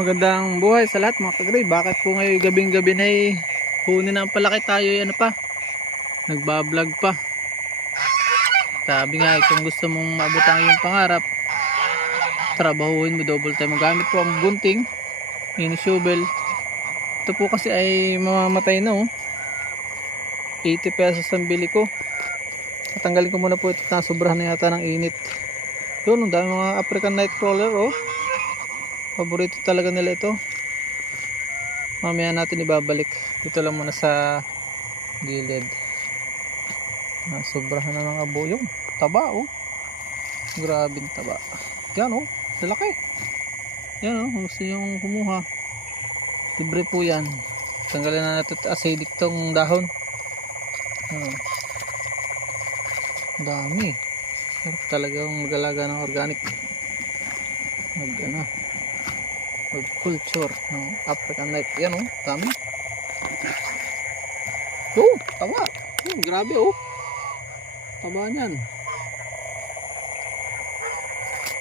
Magandang buhay sa lahat mga kagray. Bakit po ngayon gabing-gabi na huni na ang palaki tayo ano pa? Nagbablog pa. Sabi nga kung gusto mong maabot ang iyong pangarap, trabahuin mo double time. Magamit po ang gunting, mini shovel. Ito po kasi ay mamamatay na 80 pesos ang bili ko. Tatanggalin ko muna po ito, nasobrahan na yata ng init. Yun, ang dami mga African Nightcrawler paborito talaga nila ito. Mamaya natin ibabalik. Dito lang muna sa gilid. Sobrahan na ng abo. Yung taba grabing taba. Yan lalaki. Yan gusto yung kumuha. Libre po yan. Tanggalin na natin acidic tong dahon. Dami. Talagang mag-alaga ng organic. Culture ng African Night. Yan dami. Taba. Grabe taba niyan.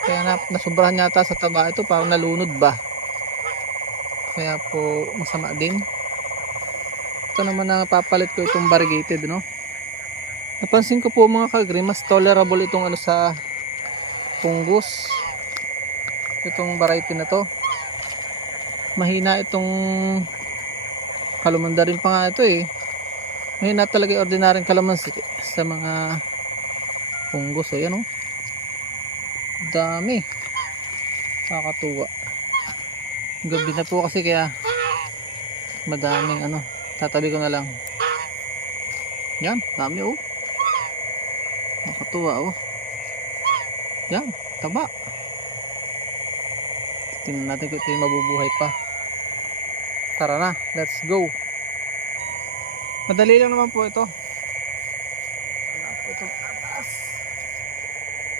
Kaya nasubrahan yata sa taba ito, parang nalunod ba. Kaya po masama din. Ito naman na papalit ko itong variegated Napansin ko po mga kagri, mas tolerable itong sa fungus. Itong variety na to. Mahina itong kalumanda rin pa nga ito Mahina talaga yung ordinaryong kalamansi sa mga fungus. Yan dami. Nakakatuwa. Gabi na po kasi kaya madaming tatabi ko na lang. Yan, dami nakakatuwa Yan, taba. Tingnan natin kung ito yung mabubuhay pa. Tara na, let's go. Madali lang naman po ito. Wala po itong atas.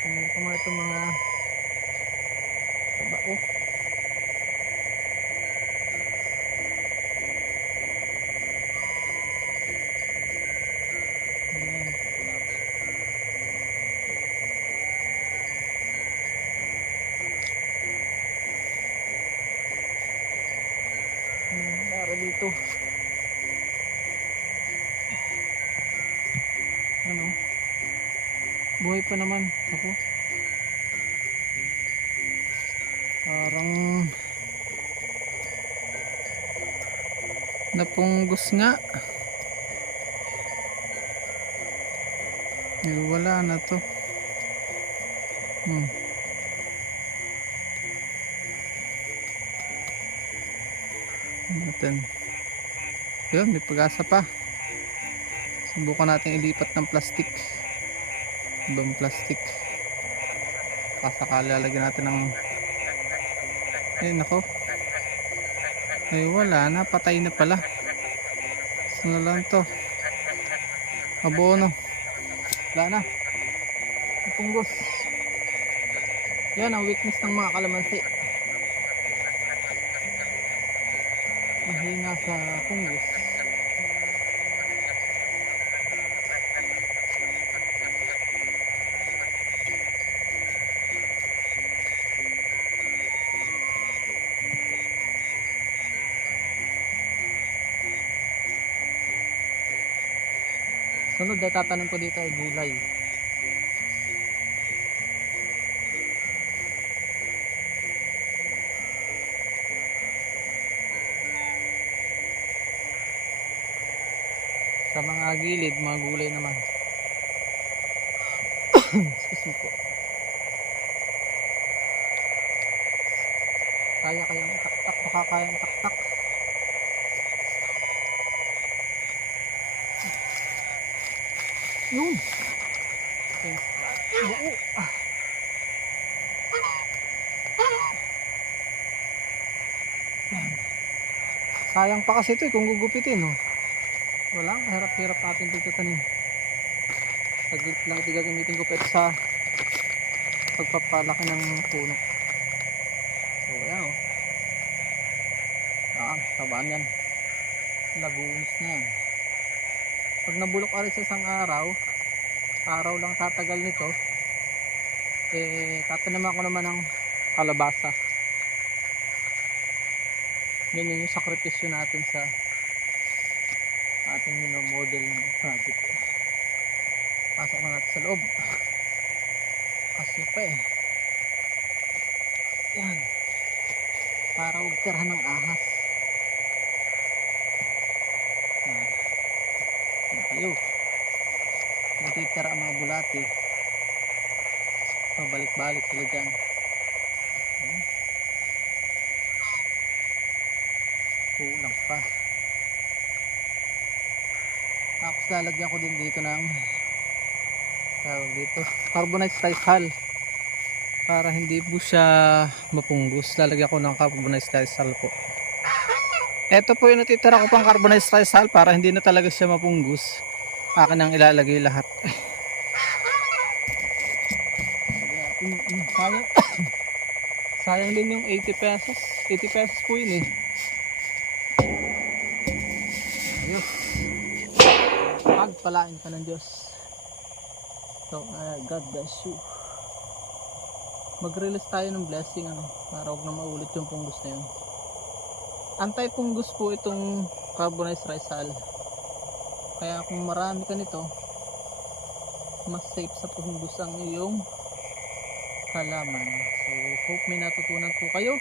Tingnan ko mga itong mga taba para dito buhay pa naman ako, parang napunggos nga wala na to. Natin yun, may pag-asa pa. Subukan natin ilipat ng plastic, ibang plastic, pasakali lalagyan natin ng nako wala na, patay na pala. So na lang to, abono wala na, napunggos. Yan ang weakness ng mga kalamansi, mahina sa fungus. Sunod na tatanim ko dito ay gulay. Sa mga gilid, mga gulay naman. Excuse me po. Kaya kayang itaktak, baka kayang itaktak. Yun. Buo. Sayang pa kasi ito kung gugupitin wala, hirap-hirap natin dito tanim. Saglit lang ito gagamitin ko pa ito sa pagpapalaki ng puno. So ayan tabaan yan, lagunis na yan. Pag nabulok alis sa isang araw lang tatagal nito, tatanaman ko naman ng kalabasa. Ganyan yung sakripisyo natin sa ating model ng project. Pasok na natin sa loob. Kasi pa eh. Yan. Para huwag tirahan ng ahas. Yan. Yan kayo. Natitira ang mga bulati. Pabalik-balik sila dyan. Yan. Kulang pa. Tapos lalagyan ko din dito ng tawag dito carbonate trisal para hindi po siya mapunggos. Lalagyan ko ng carbonate trisal po. Ito po yung natitira ko pang carbonate trisal para hindi na talaga siya mapunggos. Akin ang ilalagay lahat. Sayang, sayang din yung 80 pesos. 80 pesos po yun eh. Ayos. Pagpalain ka ng Diyos. So, God bless you. Mag-release tayo ng blessing para huwag na maulit yung punggos na yun. Anti-punggos po itong carbonized trisal. Kaya kung marami ka nito, mas safe sa punggos ang iyong halaman. So, hope may natutunan po kayo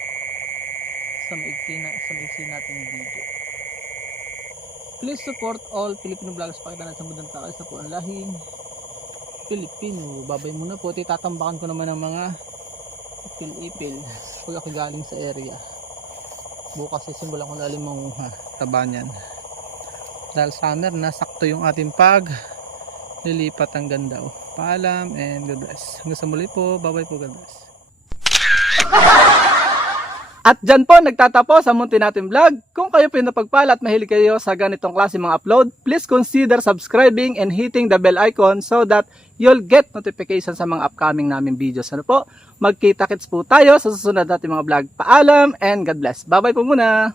sa maiksi nating video. Please support all Filipino vloggers. Pakita natin sa mundang tao sa po ang lahing Pilipino. Babay muna po. Tatambakan ko naman ng mga ipil-ipil pag ako galing sa area. Bukas simulan ko na manguha. Taba niyan. Dahil summer na sakto yung ating pag lilipat. Ang ganda. Paalam and God bless. Hanggang sa muli po. Babay po. God bless. At dyan po nagtatapos ang munti natin vlog. Kung kayo pinapagpala at mahilig kayo sa ganitong klase mga upload, please consider subscribing and hitting the bell icon so that you'll get notification sa mga upcoming namin videos. Ano po? Magkita-kits po tayo sa susunod natin mga vlog. Paalam and God bless. Bye bye po muna.